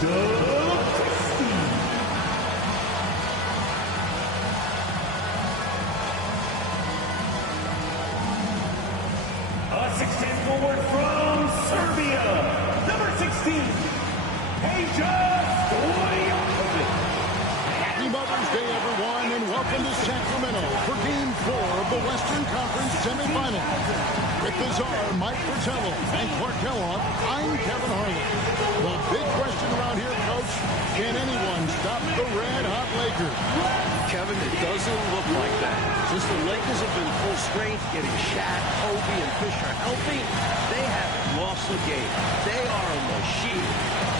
Doug Christie. A 6'10" forward from Serbia, number 16, Peja Stojakovic. Happy Mother's Day, everyone, and welcome to Sacramento for Game 4 of the Western Conference Semifinals. With the czar, Mike Fratello, and Clark Kellogg, I'm Kevin Harlan. The big question around here, Coach, can anyone stop the red-hot Lakers? Kevin, it doesn't look like that. Since the Lakers have been full strength, getting Shaq, Kobe, and Fisher healthy, they haven't lost the game. They are a machine.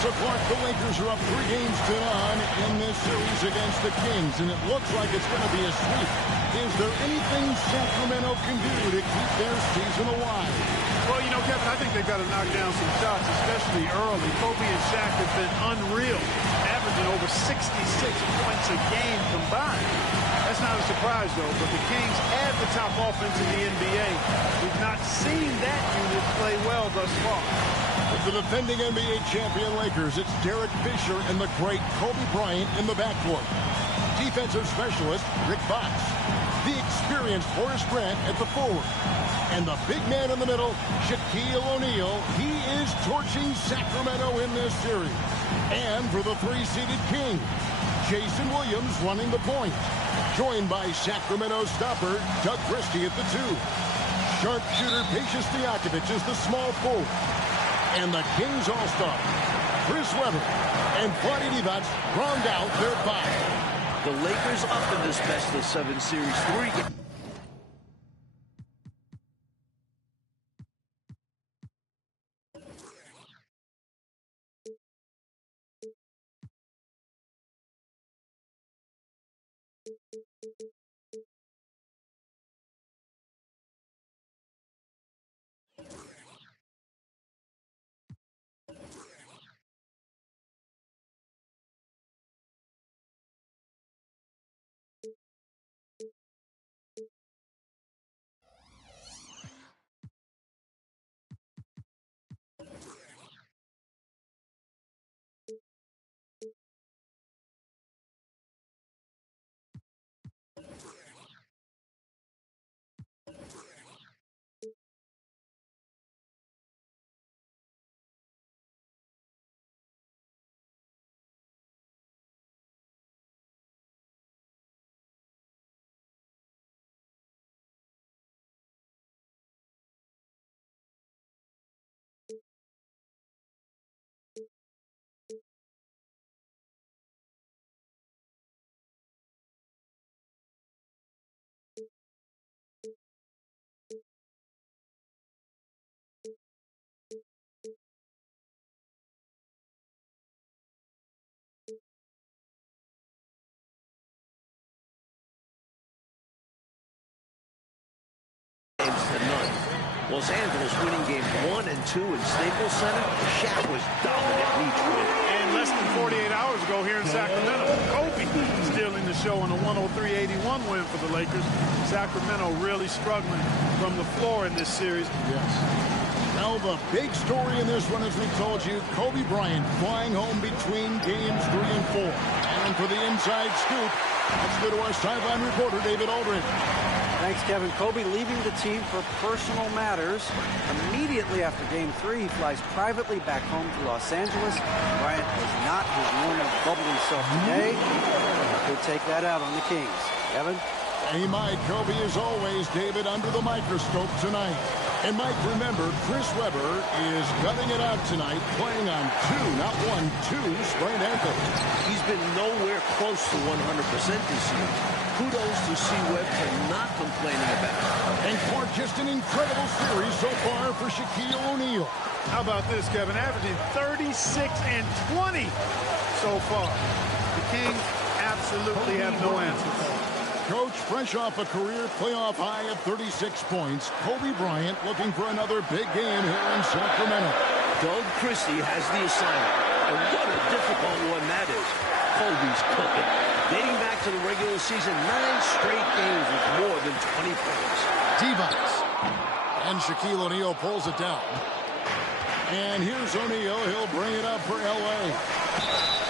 So, Clark, the Lakers are up 3 games to none in this series against the Kings, and it looks like it's going to be a sweep. Is there anything Sacramento can do to keep their season alive? Well, you know, Kevin, I think they've got to knock down some shots, especially early. Kobe and Shaq have been unreal, averaging over 66 points a game combined. That's not a surprise, though, but the Kings have the top offense in the NBA. We've not seen that unit play well thus far. With the defending NBA champion Lakers, it's Derek Fisher and the great Kobe Bryant in the backcourt. Defensive specialist Rick Fox. The experienced Horace Grant at the forward. And the big man in the middle, Shaquille O'Neal. He is torching Sacramento in this series. And for the 3-seeded Kings, Jason Williams running the point. Joined by Sacramento stopper Doug Christie at the 2. Sharpshooter Peja Stojakovic is the small forward. And the Kings All-Star, Chris Webber and Vlade Divac round out their 5. The Lakers up in this best-of-7 series 3 games. To none. Los Angeles winning game 1 and 2 in Staples Center. Shaq was dominant in each win. And less than 48 hours ago here in Sacramento, Kobe stealing the show in a 103-81 win for the Lakers. Sacramento really struggling from the floor in this series. Yes. Now the big story in this one, as we told you, Kobe Bryant flying home between games 3 and 4. And for the inside scoop, let's go to our sideline reporter, David Aldridge. Thanks, Kevin. Kobe leaving the team for personal matters. Immediately after Game 3, he flies privately back home to Los Angeles. Bryant was not his normal bubbly self today. Could take that out on the Kings. Kevin? Hey, Mike, Kobe, as always, David, under the microscope tonight. And, Mike, remember, Chris Webber is gutting it out tonight, playing on 2, not 1, 2 sprained ankles. He's been nowhere close to 100% this year. Kudos to C. Webb for not complaining about it. And Clark, just an incredible series so far for Shaquille O'Neal. How about this, Kevin? Averaging 36 and 20 so far. The Kings absolutely have no answers. Coach, fresh off a career playoff high of 36 points, Kobe Bryant looking for another big game here in Sacramento. Doug Christie has the assignment, and what a difficult one that is. Kobe's cooking. Dating back to the regular season, 9 straight games with more than 20 points. Divac. And Shaquille O'Neal pulls it down. And here's O'Neal. He'll bring it up for L.A.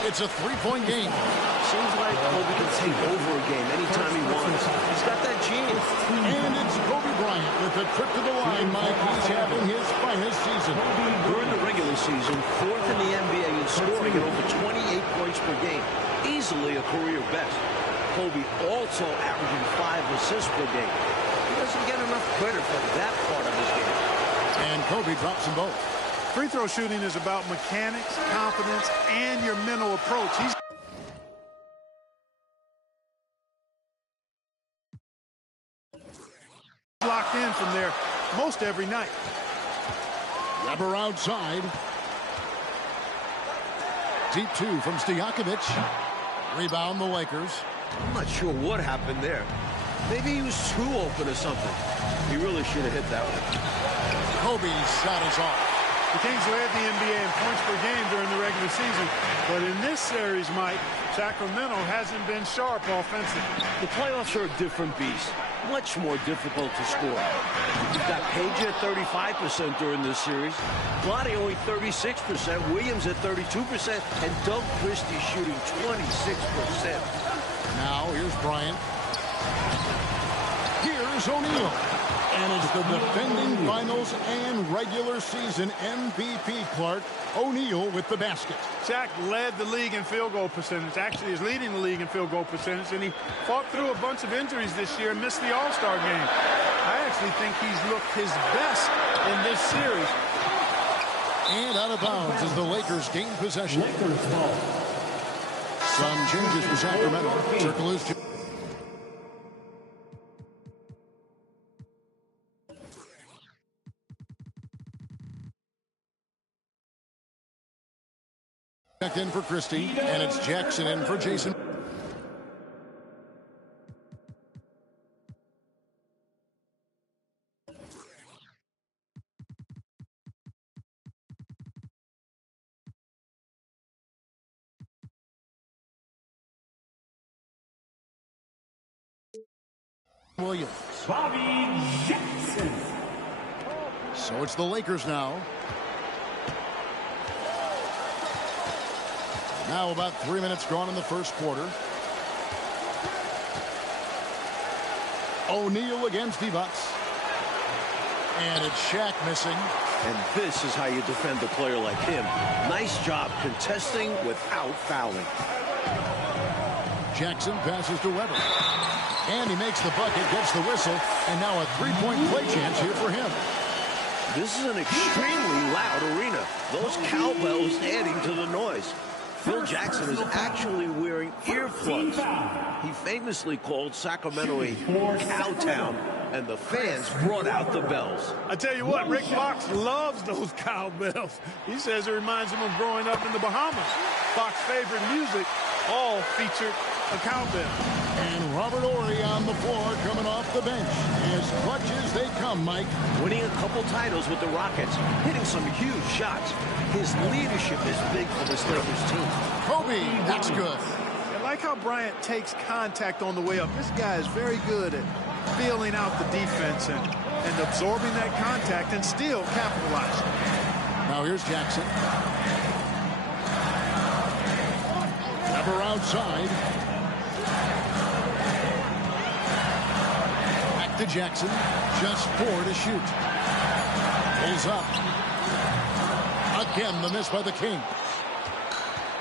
It's a three-point game. Seems like Kobe can take over a game anytime he wants. He's got that genius. And it's Kobe Bryant with a trip to the line, Mike. He's having his finest season. During the regular season, fourth in the NBA in scoring at over 28 points per game. Easily a career best. Kobe also averaging 5 assists per game. He doesn't get enough credit for that part of his game. And Kobe drops them both. Free throw shooting is about mechanics, confidence, and your mental approach. He's locked in from there most every night. Weber outside. Deep two from Stojakovic. Rebound the Lakers. I'm not sure what happened there. Maybe he was too open or something. He really should have hit that one. Kobe's shot is off. The Kings led the NBA in points per game during the regular season. But in this series, Mike, Sacramento hasn't been sharp offensively. The playoffs are a different beast. Much more difficult to score. You've got Page at 35% during this series. Glotty only 36%. Williams at 32%. And Doug Christie shooting 26%. Now, here's Bryant. Here's O'Neal. And it's the defending finals and regular season MVP, Clark. O'Neal with the basket. Shaq led the league in field goal percentage. Actually is leading the league in field goal percentage. And he fought through a bunch of injuries this year and missed the All-Star game. I actually think he's looked his best in this series. And out of bounds as the Lakers gain possession. Some changes for Sacramento. Circle is... Checked in for Christie, and it's Jackson in for Jason. Williams. Bobby Jackson. So it's the Lakers now. Now about 3 minutes gone in the first quarter. O'Neal against D-Bucks. And it's Shaq missing. And this is how you defend a player like him. Nice job contesting without fouling. Jackson passes to Weber. And he makes the bucket, gets the whistle, and now a three-point play chance here for him. This is an extremely loud arena. Those cowbells adding to the noise. Phil Jackson is actually wearing earplugs. He famously called Sacramento a cowtown, and the fans brought out the bells. I tell you what, Rick Fox loves those cowbells. He says it reminds him of growing up in the Bahamas. Fox's favorite music all featured a cowbell. And Robert Horry on the floor coming off the bench. As clutch as they come, Mike. Winning a couple titles with the Rockets, hitting some huge shots. His leadership is big for this Lakers team. Kobe, that's good. I like how Bryant takes contact on the way up. This guy is very good at feeling out the defense and absorbing that contact and still capitalizing. Now here's Jackson. Weber outside. Back to Jackson. Just 4 to shoot. Pulls up. Again, the miss by the King.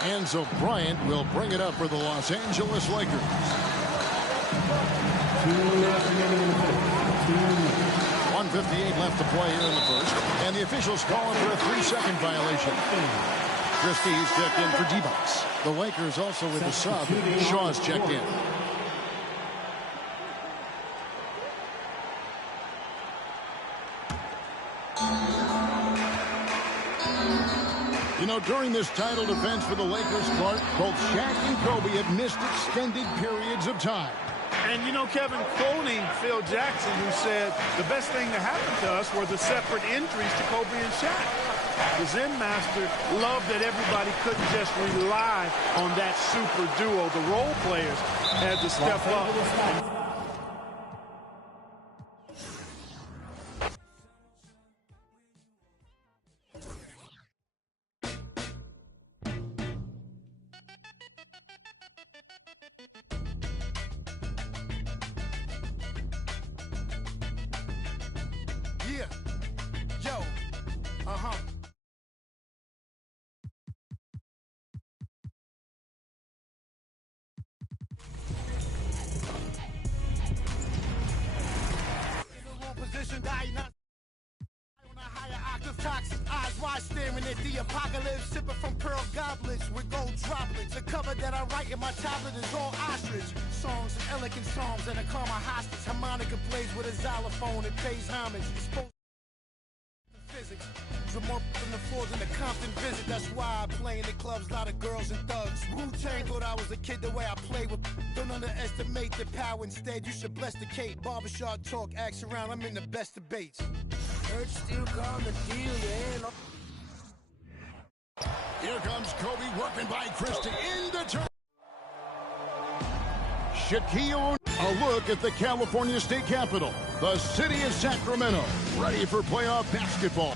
And so Bryant will bring it up for the Los Angeles Lakers. 1:58 left to play here in the first. And the officials calling for a 3-second violation. Christie's checked in for D-Bucks. The Lakers also with the sub. Shaw's checked in. You know, during this title defense for the Lakers, Clark, both Shaq and Kobe have missed extended periods of time. And, you know, Kevin, quoting Phil Jackson, who said the best thing that happened to us were the separate injuries to Kobe and Shaq. The Zen Master loved that everybody couldn't just rely on that super duo. The role players had to step up. Yo, position, die not. On a higher octave, toxic eyes wide staring at the apocalypse, sipping from pearl goblets with gold droplets. The cover that I write in my tablet is all ostrich songs and elegant songs, and I call my hostage. Harmonica plays with a xylophone and pays homage. Exposed to physics, drew more from the floor than the Compton visit. That's why I play in the clubs, lot of girls and thugs. Wu-Tang thought I was a kid the way I play with. Don't underestimate the power. Instead, you should bless the Kate. Barbershop talk, axe around. I'm in the best debates. Church still calling the deal, yeah. Here comes Kobe working by Christie into turn. Shaquille, a look at the California State Capitol, the city of Sacramento, ready for playoff basketball.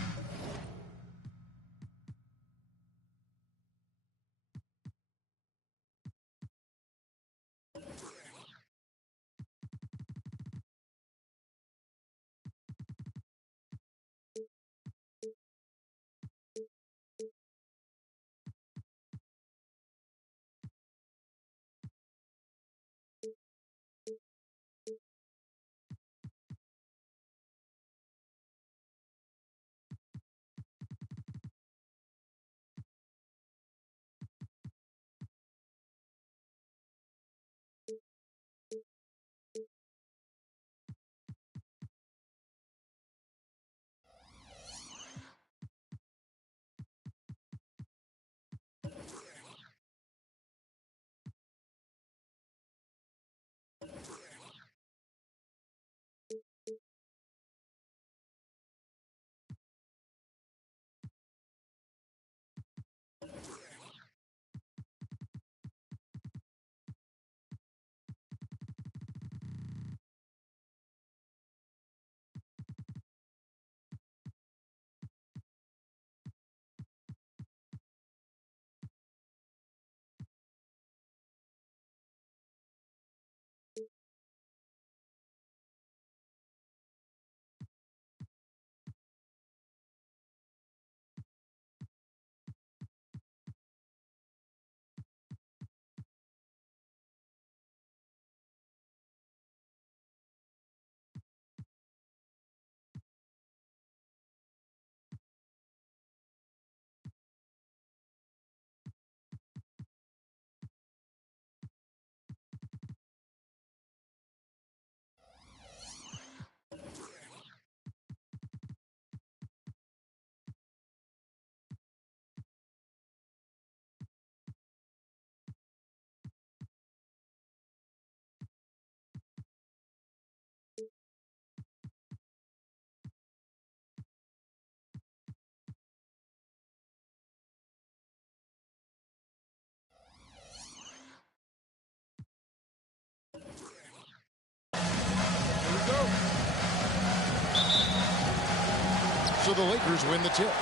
So the Lakers win the tip.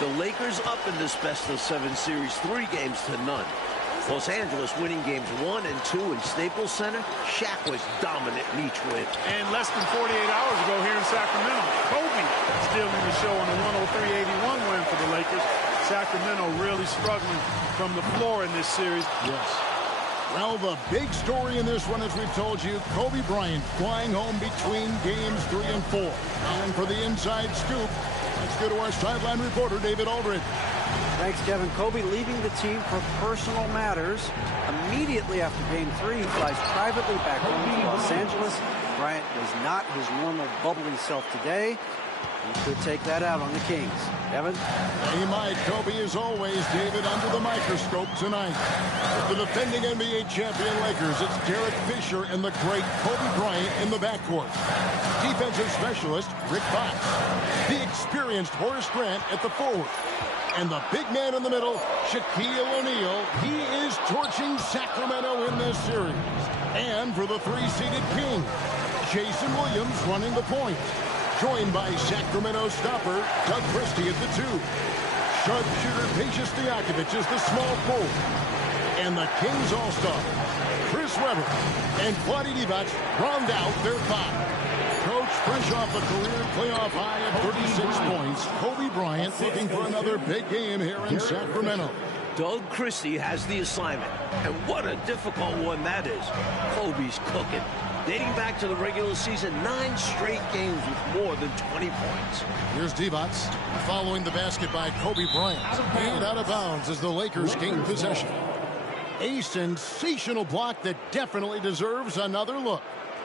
The Lakers up in this best-of-7 series, 3 games to none. Los Angeles winning games 1 and 2 in Staples Center. Shaq was dominant in each win. And less than 48 hours ago here in Sacramento, Kobe stealing the show on a 103-81 win for the Lakers. Sacramento really struggling from the floor in this series. Yes. Well, the big story in this one, as we've told you, Kobe Bryant flying home between games 3 and 4. And for the inside scoop, let's go to our sideline reporter, David Aldridge. Thanks, Kevin. Kobe leaving the team for personal matters. Immediately after Game 3, he flies privately back home to Los Angeles. Bryant was not his normal bubbly self today. He could take that out on the Kings. Kevin? He might. Kobe, as always, David, under the microscope tonight. The defending NBA champion Lakers, it's Derek Fisher and the great Kobe Bryant in the backcourt. Defensive specialist Rick Fox. The experienced Horace Grant at the forward. And the big man in the middle, Shaquille O'Neal. He is torching Sacramento in this series. And for the 3-seeded Kings, Jason Williams running the point. Joined by Sacramento stopper Doug Christie at the 2. Sharpshooter Pejus Stojakovic is the small forward. And the Kings All-Star, Chris Webber and Vlade Divac round out their 5. Coach Folks, fresh off a career playoff high of 36 points, Kobe Bryant looking for another big game here in Sacramento. Doug Christie has the assignment, and what a difficult one that is. Kobe's cooking. Dating back to the regular season, 9 straight games with more than 20 points. Here's Divac following the basket by Kobe Bryant. And out of bounds as the Lakers gain possession. A sensational block that definitely deserves another look.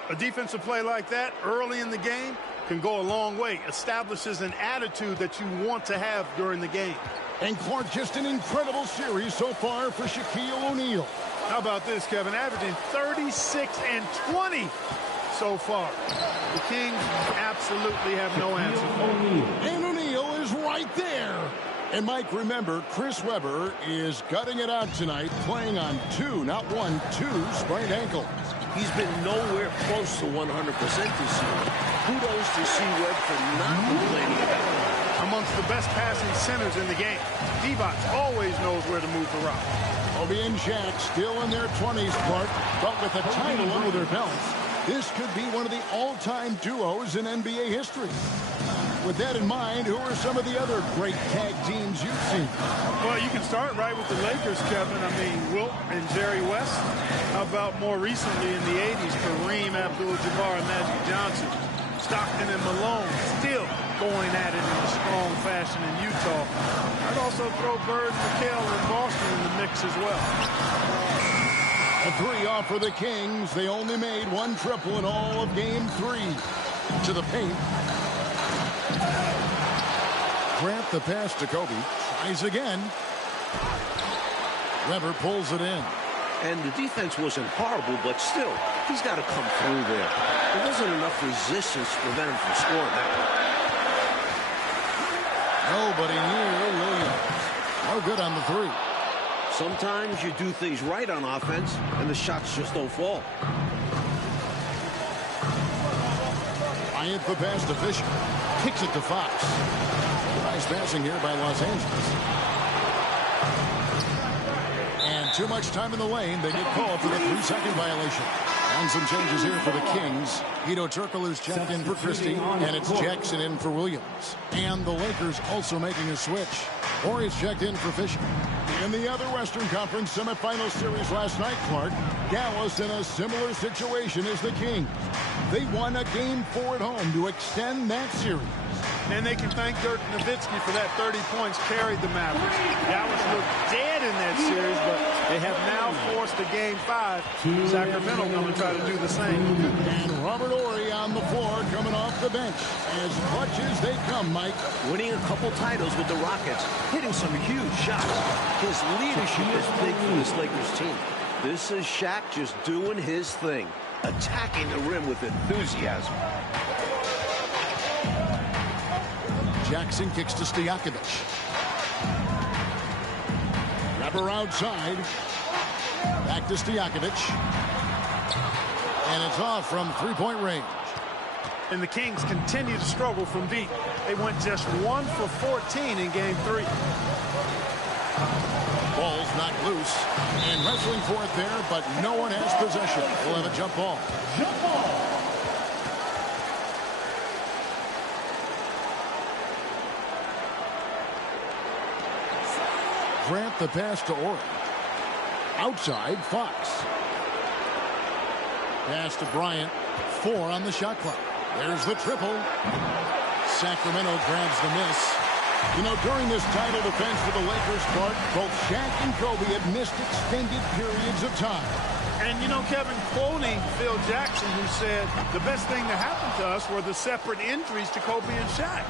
A defensive play like that early in the game can go a long way. Establishes an attitude that you want to have during the game. And Clark, just an incredible series so far for Shaquille O'Neal. How about this, Kevin? Averaging 36 and 20 so far. The Kings absolutely have no answer. And O'Neal is right there. And Mike, remember, Chris Webber is gutting it out tonight, playing on 2, not 1, 2 sprained ankles. He's been nowhere close to 100% this year. Kudos to C. Webb for not complaining about it. Amongst the best passing centers in the game, Divac always knows where to move the route. Kobe and Shaq still in their 20s, Clark, but with a title under their belts, this could be one of the all-time duos in NBA history. With that in mind, who are some of the other great tag teams you've seen? Well, you can start right with the Lakers, Kevin. I mean, Wilt and Jerry West. How about more recently in the 80s, Kareem Abdul-Jabbar and Magic Johnson. Stockton and Malone still going at it in a strong fashion in Utah. I'd also throw Bird and McHale in Boston in the mix as well. A 3 off for the Kings. They only made 1 triple in all of Game 3. To the paint. Grant the pass to Kobe. Tries again. Webber pulls it in. And the defense wasn't horrible, but still, he's got to come through there. There wasn't enough resistance to prevent him from scoring that one. Nobody near Williams. No good on the 3. Sometimes you do things right on offense, and the shots just don't fall. Bryant the pass to Fisher. Kicks it to Fox. Nice passing here by Los Angeles. And too much time in the lane. They get called for the 3-second violation. And some changes here for the Kings. Guido Turkoglu's checked in for Christie, and it's Jackson in for Williams. And the Lakers also making a switch. Horry's checked in for Fisher. In the other Western Conference semifinal series last night, Clark, Dallas in a similar situation as the Kings. They won a Game 4 at home to extend that series. And they can thank Dirk Nowitzki for that 30 points carried the Mavericks. Dallas looked dead in that series, but they have now forced a Game 5. Sacramento going to try to do the same. And Robert Horry on the floor coming off the bench. As much as they come, Mike. Winning a couple titles with the Rockets, hitting some huge shots. His leadership is big for this Lakers team. This is Shaq just doing his thing, attacking the rim with enthusiasm. Jackson kicks to Stojakovic. Webber outside. Back to Stojakovic. And it's off from 3-point range. And the Kings continue to struggle from deep. They went just 1 for 14 in Game 3. Ball's knocked loose. And wrestling for it there, but no one has possession. We'll have a jump ball. Jump ball. Grant the pass to Horry. Outside, Fox. Pass to Bryant. 4 on the shot clock. There's the triple. Sacramento grabs the miss. You know, during this title defense for the Lakers, Clark, both Shaq and Kobe have missed extended periods of time. And, you know, Kevin, quoting Phil Jackson, who said the best thing that happened to us were the separate injuries to Kobe and Shaq.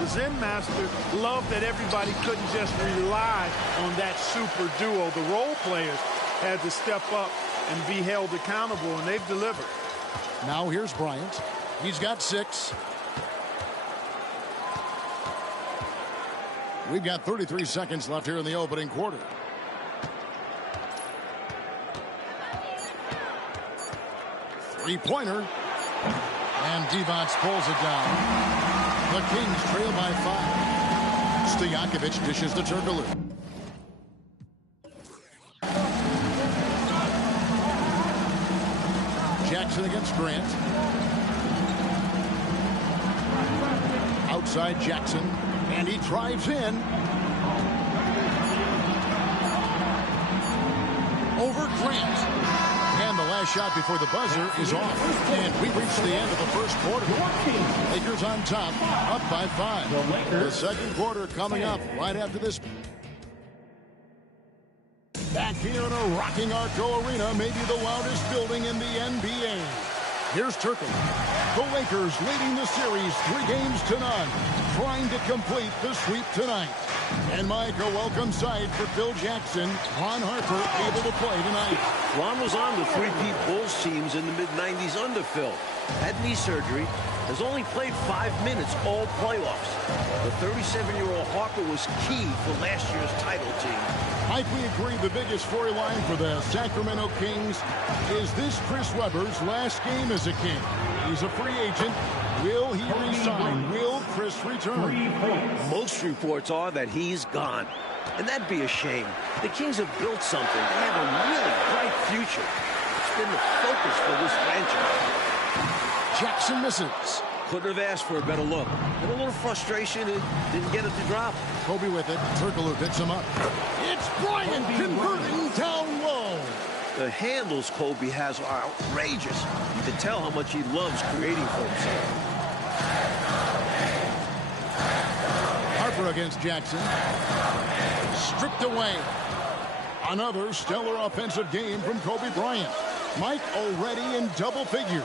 The Zen Master loved that everybody couldn't just rely on that super duo. The role players had to step up and be held accountable, and they've delivered. Now here's Bryant. He's got 6. We've got 33 seconds left here in the opening quarter. Three-pointer. And Divac pulls it down. The Kings trail by 5. Stojakovic dishes to Turkoglu. Jackson against Grant. Outside Jackson, and he drives in. Over Grant. And the last shot before the buzzer is off. And we reach the end of the first quarter. Lakers on top, up by 5. The second quarter coming up right after this. Back here in a rocking Arco Arena, maybe the loudest building in the NBA. Here's Turkle. The Lakers leading the series 3-0, trying to complete the sweep tonight. And Mike, a welcome sight for Phil Jackson. Ron Harper able to play tonight. Ron was on the three-peat Bulls teams in the mid-90s under Phil. Had knee surgery. Has only played 5 minutes all playoffs. The 37-year-old Harper was key for last year's title team. Mike, we agree the biggest storyline for the Sacramento Kings is this Chris Webber's last game as a King. He's a free agent. Will he resign? Will Chris return? Most reports are that he's gone. And that'd be a shame. The Kings have built something. They have a really bright future. It's been the focus for this franchise. Jackson misses. Couldn't have asked for a better look. And a little frustration and didn't get it to drop. Kobe with it. Turkoglu picks him up. It's Bryant converting down low. The handles Kobe has are outrageous. You can tell how much he loves creating for himself. Harper against Jackson. Stripped away. Another stellar offensive game from Kobe Bryant. Mike already in double figures.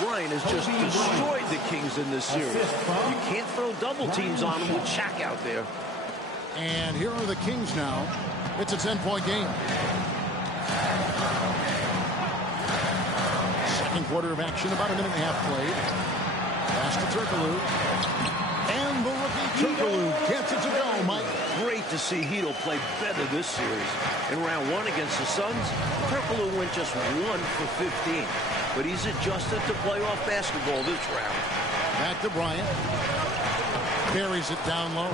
Bryant has just destroyed the Kings in this series. You can't throw double teams on him with Shaq out there. And here are the Kings now. It's a 10-point game. Second quarter of action, about a minute and a half played. Pass to Turkoglu. And the rookie Turkoglu gets it to go, Mike. Great to see Hedo play better this series. In round 1 against the Suns, Turkoglu went just 1 for 15. But he's adjusted to playoff basketball this round. Back to Bryant. Buries it down low.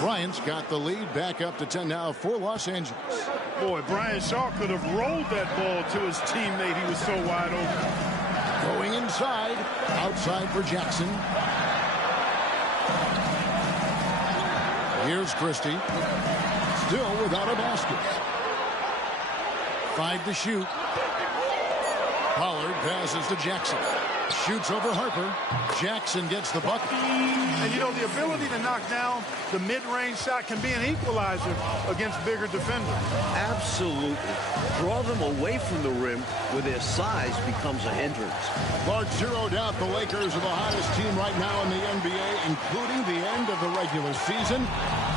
Bryant's got the lead back up to 10 now for Los Angeles. Boy, Brian Shaw could have rolled that ball to his teammate. He was so wide open. Going inside. Outside for Jackson. Here's Christie. Still without a basket. 5 to shoot. Pollard passes to Jackson. Shoots over Harper. Jackson gets the bucket. And, you know, the ability to knock down the mid-range shot can be an equalizer against bigger defenders. Absolutely. Draw them away from the rim where their size becomes a hindrance. Clark zeroed out the Lakers are the hottest team right now in the NBA, including the end of the regular season.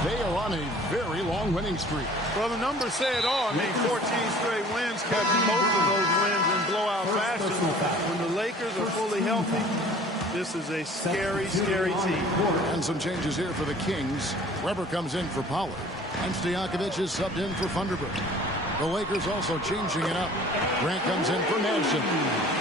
They are on a very long winning streak. Well, the numbers say it all. I mean, 14 straight wins, catching most of those wins in blowout fashion. When the Lakers are fully healthy, this is a scary, scary team. And some changes here for the Kings. Webber comes in for Pollard. And Stojakovic is subbed in for Thunderbird. The Lakers also changing it up. Grant comes in for Madison.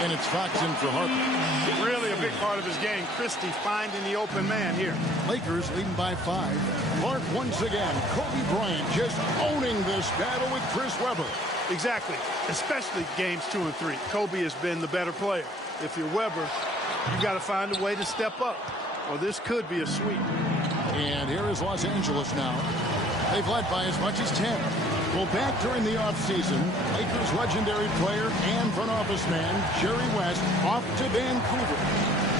And it's Fox in for Harper. Really a big part of his game. Christie finding the open man here. Lakers leading by 5. Clark once again. Kobe Bryant just owning this battle with Chris Webber. Exactly. Especially games 2 and 3. Kobe has been the better player. If you're Webber, you got to find a way to step up. Or this could be a sweep. And here is Los Angeles now. They've led by as much as 10. Well, back during the offseason, Lakers legendary player and front office man Jerry West off to Vancouver,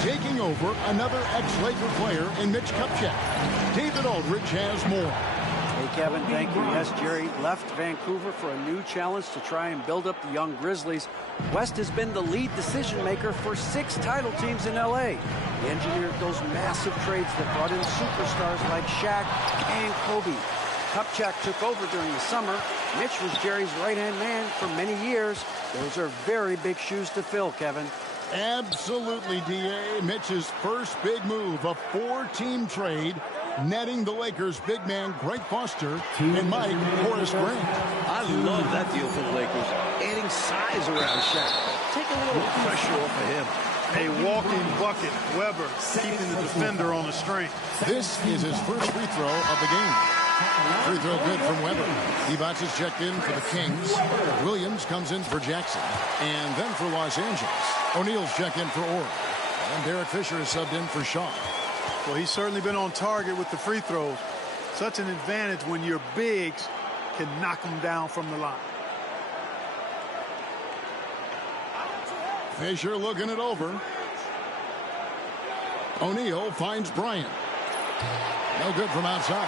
taking over another ex-Laker player in Mitch Kupchak. David Aldridge has more. Hey, Kevin, thank you. Yes, Jerry left Vancouver for a new challenge to try and build up the young Grizzlies. West has been the lead decision maker for 6 title teams in L.A. He engineered those massive trades that brought in superstars like Shaq and Kobe. Kupchak took over during the summer. Mitch was Jerry's right-hand man for many years. Those are very big shoes to fill, Kevin. Absolutely, D.A. Mitch's first big move, a 4-team trade, netting the Lakers' big man Greg Foster and Mike Horace Grant. I love that deal for the Lakers. Adding size around Shaq. Take a little pressure off of him. A walking bucket. Webber keeping the defender on the string. This is his first free throw of the game. Free throw good from Webber. Divac is checked in for the Kings. Williams comes in for Jackson. And then for Los Angeles, O'Neal's checked in for Orr. And Derek Fisher is subbed in for Shaw. Well, he's certainly been on target with the free throws. Such an advantage when your bigs can knock them down from the line. Fisher looking it over. O'Neal finds Bryant. No good from outside.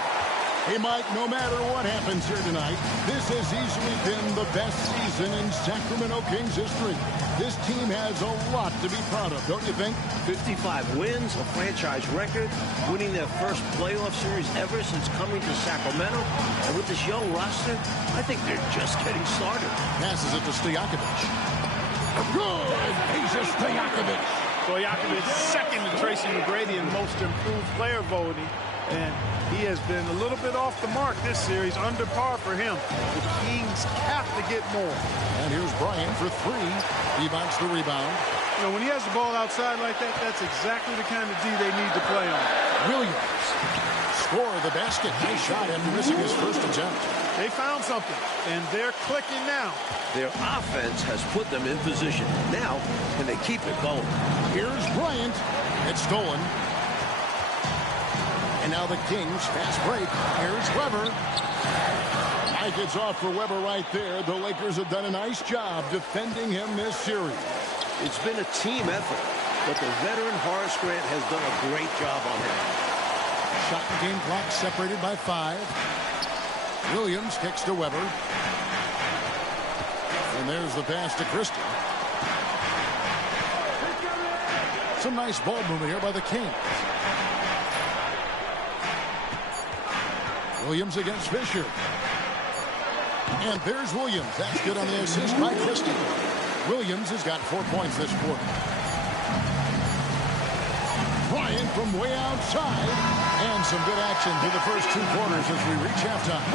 Hey, Mike, no matter what happens here tonight, this has easily been the best season in Sacramento Kings history. This team has a lot to be proud of, don't you think? 55 wins, a franchise record, winning their first playoff series ever since coming to Sacramento. And with this young roster, I think they're just getting started. Passes it to Stojakovic. Good! Jesus Stojakovic. Stojakovic second to Tracy McGrady in most improved player voting. And he has been a little bit off the mark this series, under par for him. The Kings have to get more. And here's Bryant for three. He bounces the rebound. You know, when he has the ball outside like that, that's exactly the kind of D they need to play on. Williams. Score the basket. Nice shot after missing his first attempt. They found something, and they're clicking now. Their offense has put them in position. Now, can they keep it going? Here's Bryant. It's stolen. And now the Kings fast break. Here's Weber. Mike, it's off for Weber right there. The Lakers have done a nice job defending him this series. It's been a team effort, but the veteran Horace Grant has done a great job on him. Shot and game clock separated by 5. Williams kicks to Weber. And there's the pass to Christie. Some nice ball movement here by the Kings. Williams against Fisher. And there's Williams. That's good on the assist by Christie. Williams has got 4 points this quarter. Bryant from way outside. And some good action through the first 2 quarters as we reach halftime.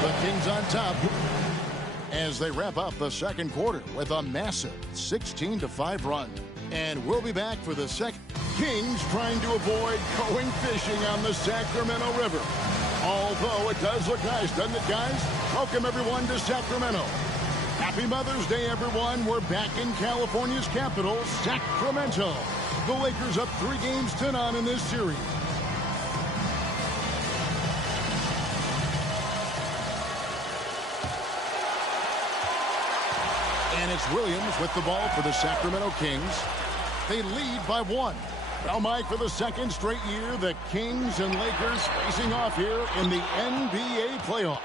The Kings on top as they wrap up the second quarter with a massive 16-5 run. And we'll be back for the second. Kings trying to avoid going fishing on the Sacramento River. Although it does look nice, doesn't it, guys? Welcome, everyone, to Sacramento. Happy Mother's Day, everyone. We're back in California's capital, Sacramento. The Lakers up 3 games to none in this series. And it's Williams with the ball for the Sacramento Kings. They lead by 1. Well, Mike, for the second straight year, the Kings and Lakers facing off here in the NBA playoffs.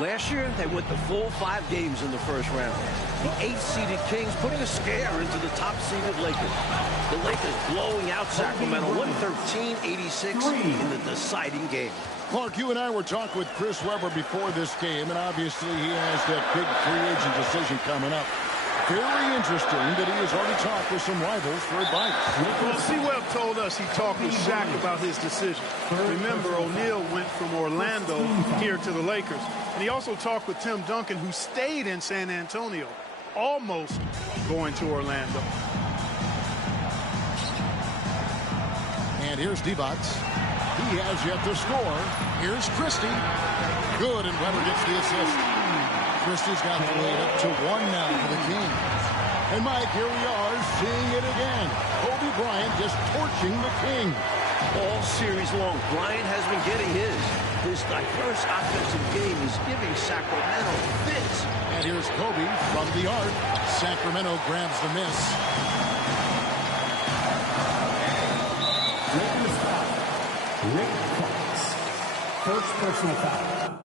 Last year, they went the full 5 games in the first round. The 8th-seeded Kings putting a scare into the top-seeded Lakers. The Lakers blowing out Sacramento 113-86 in the deciding game. Clark, you and I were talking with Chris Webber before this game, and obviously he has that big free agent decision coming up. Very interesting that he has already talked with some rivals for advice. Well, C-Webb told us he talked with Shaq about his decision. Remember, O'Neal went from Orlando here to the Lakers. And he also talked with Tim Duncan, who stayed in San Antonio, almost going to Orlando. And here's Divac. He has yet to score. Here's Christie. Good, and Weber gets the assist. Christie's got the lead up to 1 now for the Kings. And Mike, here we are seeing it again. Kobe Bryant just torching the Kings. All series long, Bryant has been getting his. His diverse offensive game is giving Sacramento fits. And here's Kobe from the arc. Sacramento grabs the miss. Lakers foul. Rick Fox. First personal foul.